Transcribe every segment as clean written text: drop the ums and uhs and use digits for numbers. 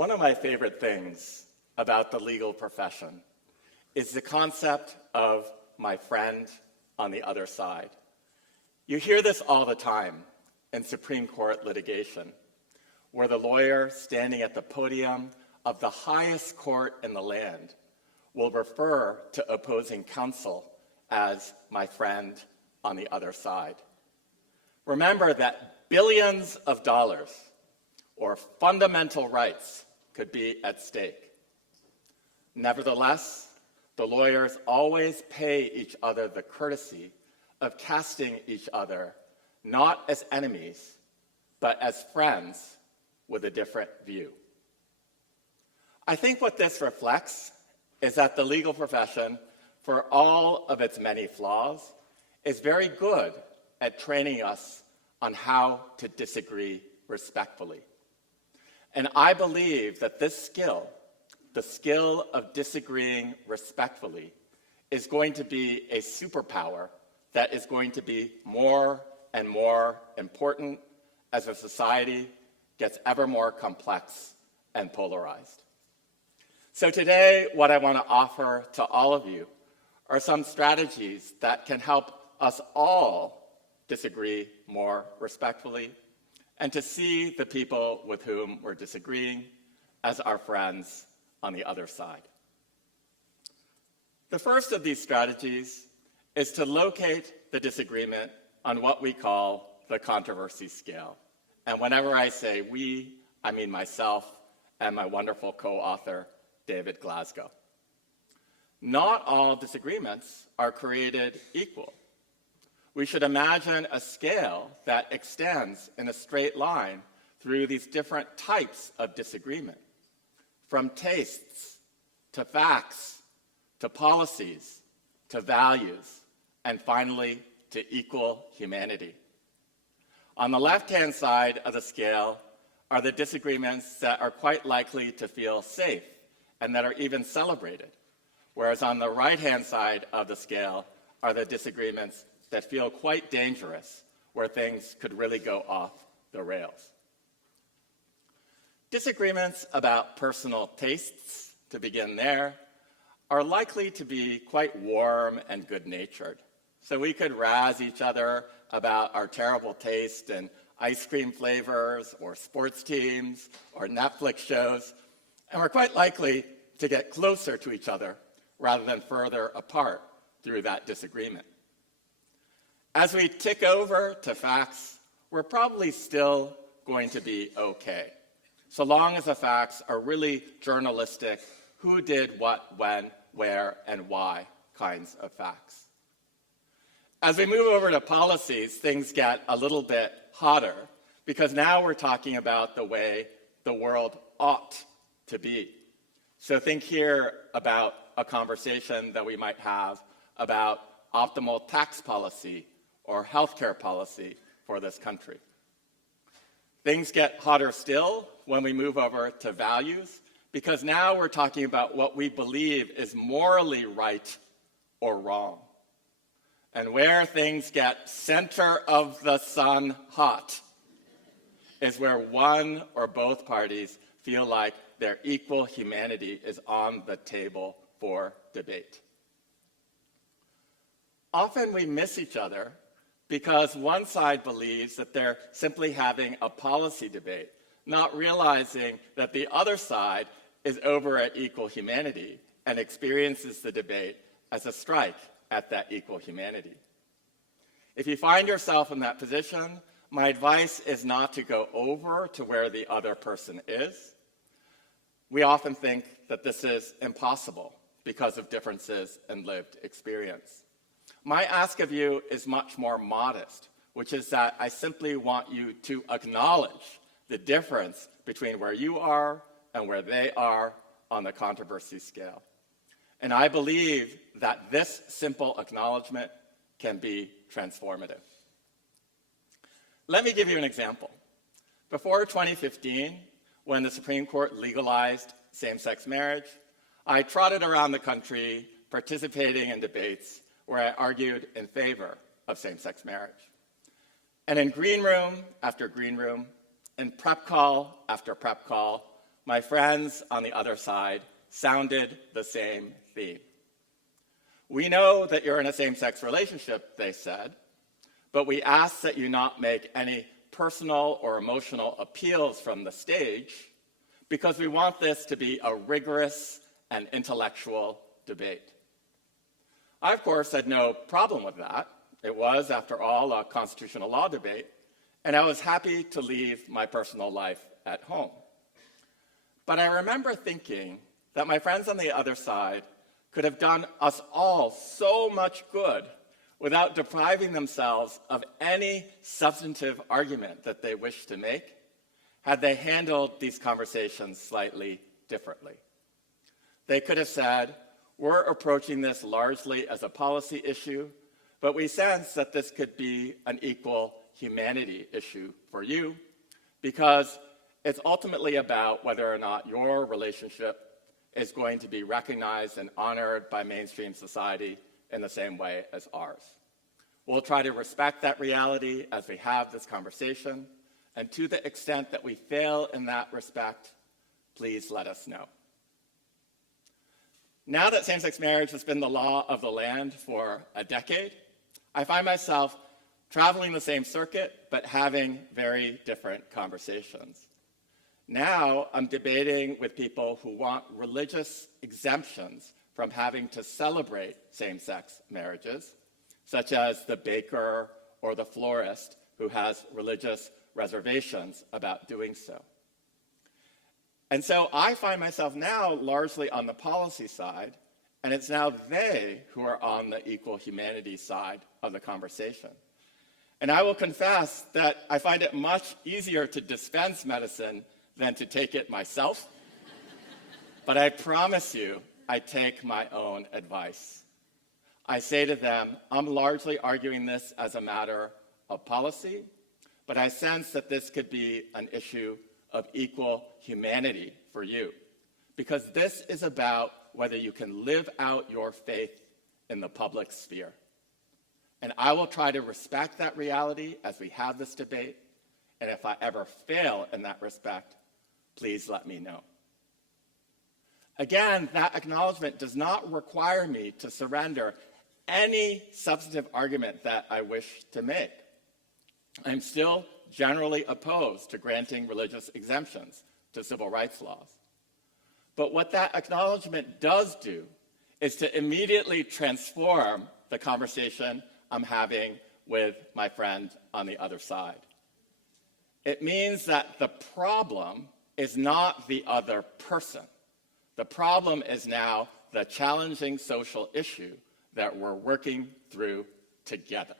One of my favorite things about the legal profession is the concept of my friend on the other side. You hear this all the time in Supreme Court litigation, where the lawyer standing at the podium of the highest court in the land will refer to opposing counsel as my friend on the other side. Remember that billions of dollars or fundamental rights could be at stake. Nevertheless, the lawyers always pay each other the courtesy of casting each other not as enemies, but as friends with a different view. I think what this reflects is that the legal profession, for all of its many flaws, is very good at training us on how to disagree respectfully. And I believe that this skill, the skill of disagreeing respectfully, is going to be a superpower that is going to be more and more important as a society gets ever more complex and polarized. So today, what I want to offer to all of you are some strategies that can help us all disagree more respectfully and to see the people with whom we're disagreeing as our friends on the other side. The first of these strategies is to locate the disagreement on what we call the controversy scale. And whenever I say we, I mean myself and my wonderful co-author, David Glasgow. Not all disagreements are created equal. We should imagine a scale that extends in a straight line through these different types of disagreement, from tastes to facts to policies to values, and finally to equal humanity. On the left-hand side of the scale are the disagreements that are quite likely to feel safe and that are even celebrated, whereas on the right-hand side of the scale are the disagreements that feel quite dangerous, where things could really go off the rails. Disagreements about personal tastes, to begin there, are likely to be quite warm and good-natured. So we could razz each other about our terrible taste in ice cream flavors or sports teams or Netflix shows, and we're quite likely to get closer to each other rather than further apart through that disagreement. As we tick over to facts, we're probably still going to be okay, so long as the facts are really journalistic, who did what, when, where, and why kinds of facts. As we move over to policies, things get a little bit hotter, because now we're talking about the way the world ought to be. So think here about a conversation that we might have about optimal tax policy or healthcare policy for this country. Things get hotter still when we move over to values, because now we're talking about what we believe is morally right or wrong. And where things get center of the sun hot is where one or both parties feel like their equal humanity is on the table for debate. Often we miss each other because one side believes that they're simply having a policy debate, not realizing that the other side is over at equal humanity and experiences the debate as a strike at that equal humanity. If you find yourself in that position, my advice is not to go over to where the other person is. We often think that this is impossible because of differences in lived experience. My ask of you is much more modest, which is that I simply want you to acknowledge the difference between where you are and where they are on the controversy scale. And I believe that this simple acknowledgement can be transformative. Let me give you an example. Before 2015, when the Supreme Court legalized same-sex marriage, I trotted around the country participating in debates where I argued in favor of same-sex marriage. And in green room after green room, in prep call after prep call, my friends on the other side sounded the same theme. We know that you're in a same-sex relationship, they said, but we ask that you not make any personal or emotional appeals from the stage because we want this to be a rigorous and intellectual debate. I, of course, had no problem with that. It was, after all, a constitutional law debate, and I was happy to leave my personal life at home. But I remember thinking that my friends on the other side could have done us all so much good without depriving themselves of any substantive argument that they wished to make, had they handled these conversations slightly differently. They could have said, we're approaching this largely as a policy issue, but we sense that this could be an equal humanity issue for you because it's ultimately about whether or not your relationship is going to be recognized and honored by mainstream society in the same way as ours. We'll try to respect that reality as we have this conversation, and to the extent that we fail in that respect, please let us know. Now that same-sex marriage has been the law of the land for a decade, I find myself traveling the same circuit, but having very different conversations. Now I'm debating with people who want religious exemptions from having to celebrate same-sex marriages, such as the baker or the florist who has religious reservations about doing so. And so I find myself now largely on the policy side, and it's now they who are on the equal humanity side of the conversation. And I will confess that I find it much easier to dispense medicine than to take it myself. But I promise you, I take my own advice. I say to them, I'm largely arguing this as a matter of policy, but I sense that this could be an issue of equal humanity for you, because this is about whether you can live out your faith in the public sphere. And I will try to respect that reality as we have this debate, and if I ever fail in that respect, please let me know. Again, that acknowledgement does not require me to surrender any substantive argument that I wish to make. I'm still generally opposed to granting religious exemptions to civil rights laws. But what that acknowledgement does do is to immediately transform the conversation I'm having with my friend on the other side. It means that the problem is not the other person. The problem is now the challenging social issue that we're working through together.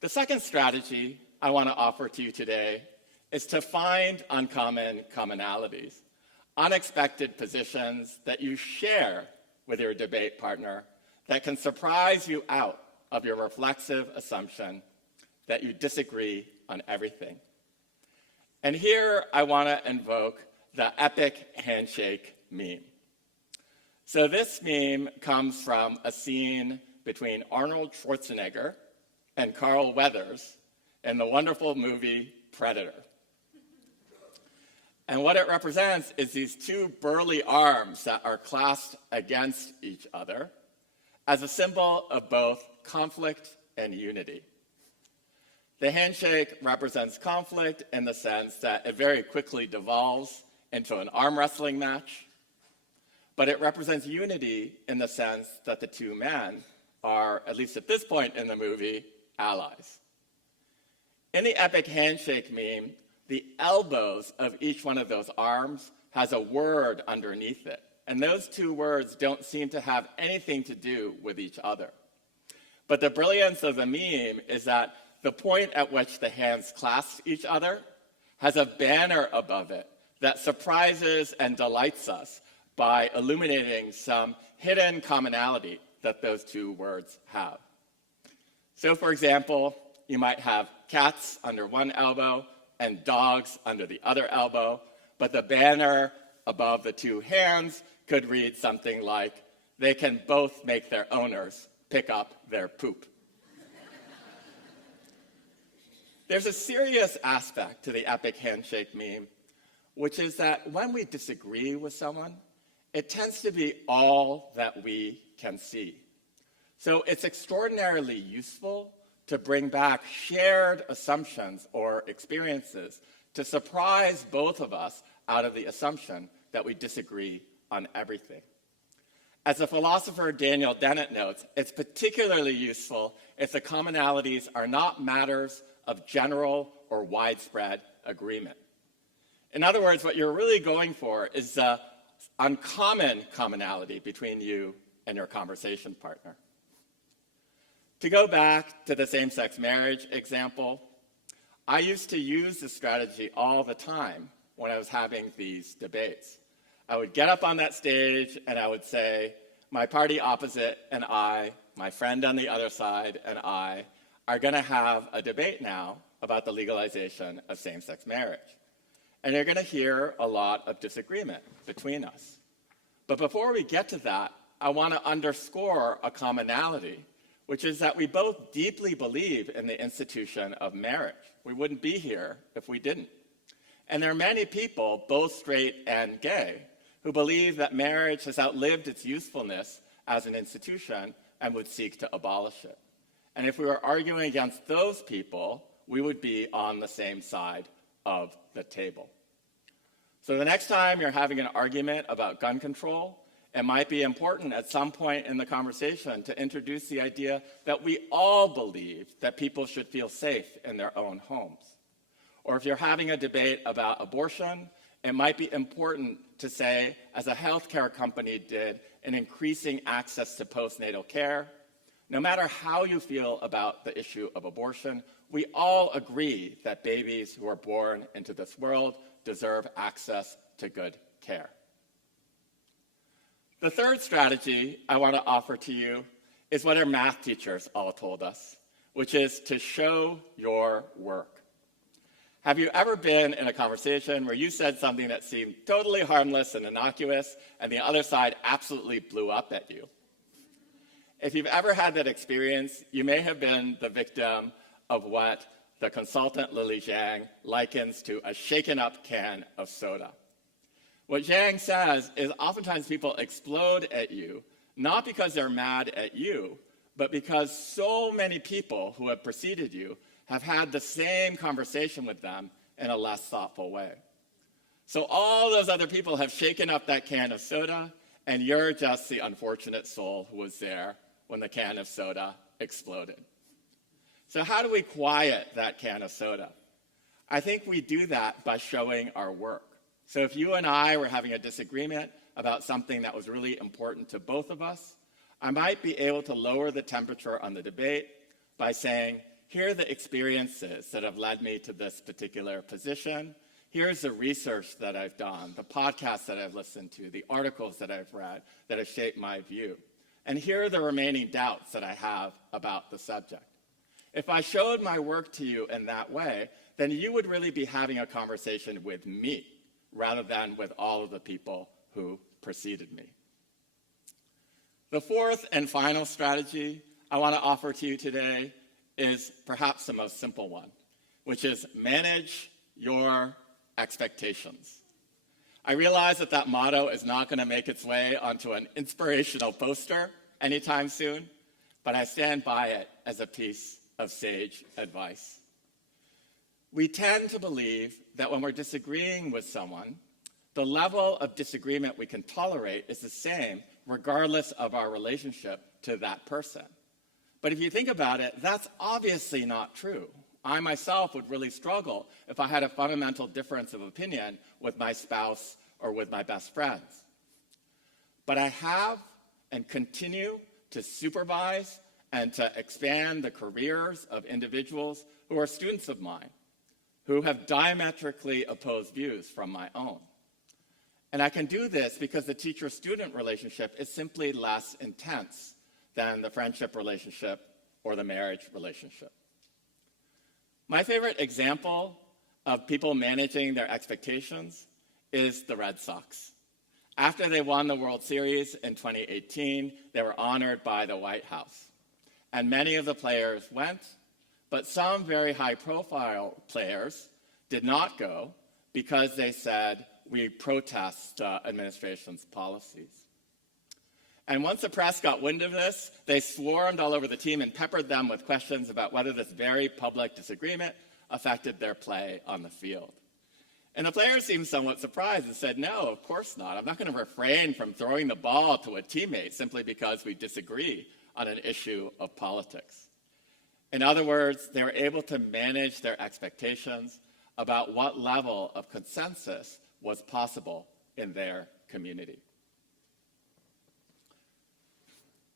The second strategy I want to offer to you today is to find uncommon commonalities, unexpected positions that you share with your debate partner that can surprise you out of your reflexive assumption that you disagree on everything. And here I want to invoke the epic handshake meme. So this meme comes from a scene between Arnold Schwarzenegger and Carl Weathers in the wonderful movie Predator. And what it represents is these two burly arms that are clasped against each other as a symbol of both conflict and unity. The handshake represents conflict in the sense that it very quickly devolves into an arm wrestling match, but it represents unity in the sense that the two men are, at least at this point in the movie, allies. In the epic handshake meme, the elbows of each one of those arms has a word underneath it, and those two words don't seem to have anything to do with each other. But the brilliance of the meme is that the point at which the hands clasp each other has a banner above it that surprises and delights us by illuminating some hidden commonality that those two words have. So, for example, you might have cats under one elbow and dogs under the other elbow, but the banner above the two hands could read something like, they can both make their owners pick up their poop. There's a serious aspect to the epic handshake meme which is that when we disagree with someone, it tends to be all that we can see. So it's extraordinarily useful to bring back shared assumptions or experiences to surprise both of us out of the assumption that we disagree on everything. As the philosopher Daniel Dennett notes, it's particularly useful if the commonalities are not matters of general or widespread agreement. In other words, what you're really going for is the uncommon commonality between you and your conversation partner. To go back to the same-sex marriage example, I used to use this strategy all the time when I was having these debates. I would get up on that stage and I would say, my party opposite and I, my friend on the other side and I, are going to have a debate now about the legalization of same-sex marriage. And you're going to hear a lot of disagreement between us. But before we get to that, I want to underscore a commonality, which is that we both deeply believe in the institution of marriage. We wouldn't be here if we didn't. And there are many people, both straight and gay, who believe that marriage has outlived its usefulness as an institution and would seek to abolish it. And if we were arguing against those people, we would be on the same side of the table. So the next time you're having an argument about gun control, it might be important at some point in the conversation to introduce the idea that we all believe that people should feel safe in their own homes. Or if you're having a debate about abortion, it might be important to say, as a healthcare company did in increasing access to postnatal care, no matter how you feel about the issue of abortion, we all agree that babies who are born into this world deserve access to good care. The third strategy I want to offer to you is what our math teachers all told us, which is to show your work. Have you ever been in a conversation where you said something that seemed totally harmless and innocuous, and the other side absolutely blew up at you? If you've ever had that experience, you may have been the victim of what the consultant Lily Zhang likens to a shaken-up can of soda. What Zhang says is oftentimes people explode at you, not because they're mad at you, but because so many people who have preceded you have had the same conversation with them in a less thoughtful way. So all those other people have shaken up that can of soda, and you're just the unfortunate soul who was there when the can of soda exploded. So how do we quiet that can of soda? I think we do that by showing our work. So if you and I were having a disagreement about something that was really important to both of us, I might be able to lower the temperature on the debate by saying, here are the experiences that have led me to this particular position. Here's the research that I've done, the podcasts that I've listened to, the articles that I've read that have shaped my view. And here are the remaining doubts that I have about the subject. If I showed my work to you in that way, then you would really be having a conversation with me rather than with all of the people who preceded me. The fourth and final strategy I want to offer to you today is perhaps the most simple one, which is manage your expectations. I realize that that motto is not going to make its way onto an inspirational poster anytime soon, but I stand by it as a piece of sage advice. We tend to believe that when we're disagreeing with someone, the level of disagreement we can tolerate is the same regardless of our relationship to that person. But if you think about it, that's obviously not true. I myself would really struggle if I had a fundamental difference of opinion with my spouse or with my best friends. But I have and continue to supervise and to expand the careers of individuals who are students of mine, who have diametrically opposed views from my own. And I can do this because the teacher-student relationship is simply less intense than the friendship relationship or the marriage relationship. My favorite example of people managing their expectations is the Red Sox. After they won the World Series in 2018, they were honored by the White House. And many of the players went, but some very high-profile players did not go because they said, we protest administration's policies. And once the press got wind of this, they swarmed all over the team and peppered them with questions about whether this very public disagreement affected their play on the field. And the players seemed somewhat surprised and said, no, of course not. I'm not going to refrain from throwing the ball to a teammate simply because we disagree on an issue of politics. In other words, they were able to manage their expectations about what level of consensus was possible in their community.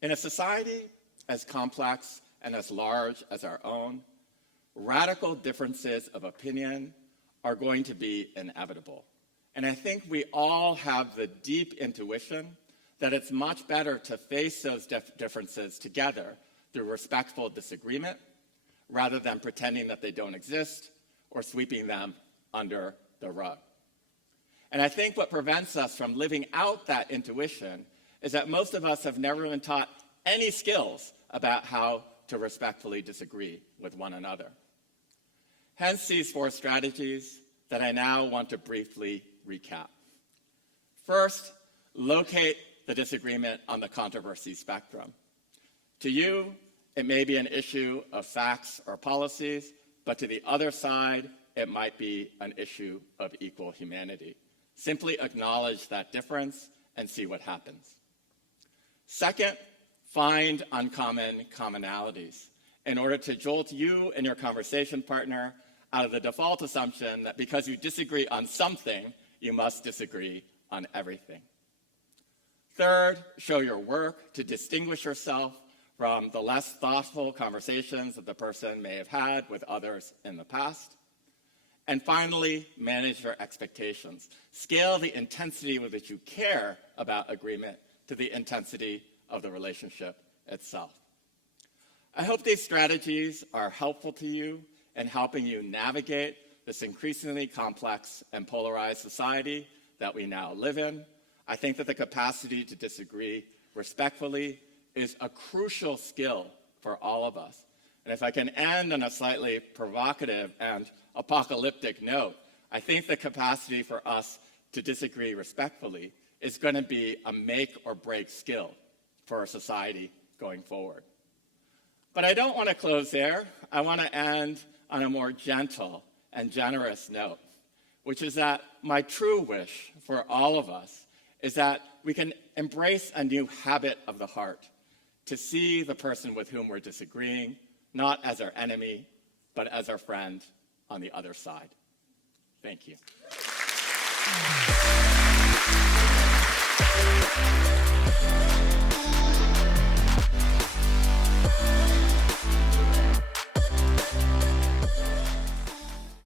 In a society as complex and as large as our own, radical differences of opinion are going to be inevitable. And I think we all have the deep intuition that it's much better to face those differences together through respectful disagreement rather than pretending that they don't exist or sweeping them under the rug. And I think what prevents us from living out that intuition is that most of us have never been taught any skills about how to respectfully disagree with one another. Hence these 4 strategies that I now want to briefly recap. First, locate the disagreement on the controversy spectrum. To you, it may be an issue of facts or policies, but to the other side, it might be an issue of equal humanity. Simply acknowledge that difference and see what happens. Second, find uncommon commonalities in order to jolt you and your conversation partner out of the default assumption that because you disagree on something, you must disagree on everything. Third, show your work to distinguish yourself from the less thoughtful conversations that the person may have had with others in the past. And finally, manage your expectations. Scale the intensity with which you care about agreement to the intensity of the relationship itself. I hope these strategies are helpful to you in helping you navigate this increasingly complex and polarized society that we now live in. I think that the capacity to disagree respectfully is a crucial skill for all of us. And if I can end on a slightly provocative and apocalyptic note, I think the capacity for us to disagree respectfully is going to be a make or break skill for our society going forward. But I don't want to close there. I want to end on a more gentle and generous note, which is that my true wish for all of us is that we can embrace a new habit of the heart to see the person with whom we're disagreeing not as our enemy, but as our friend on the other side. Thank you.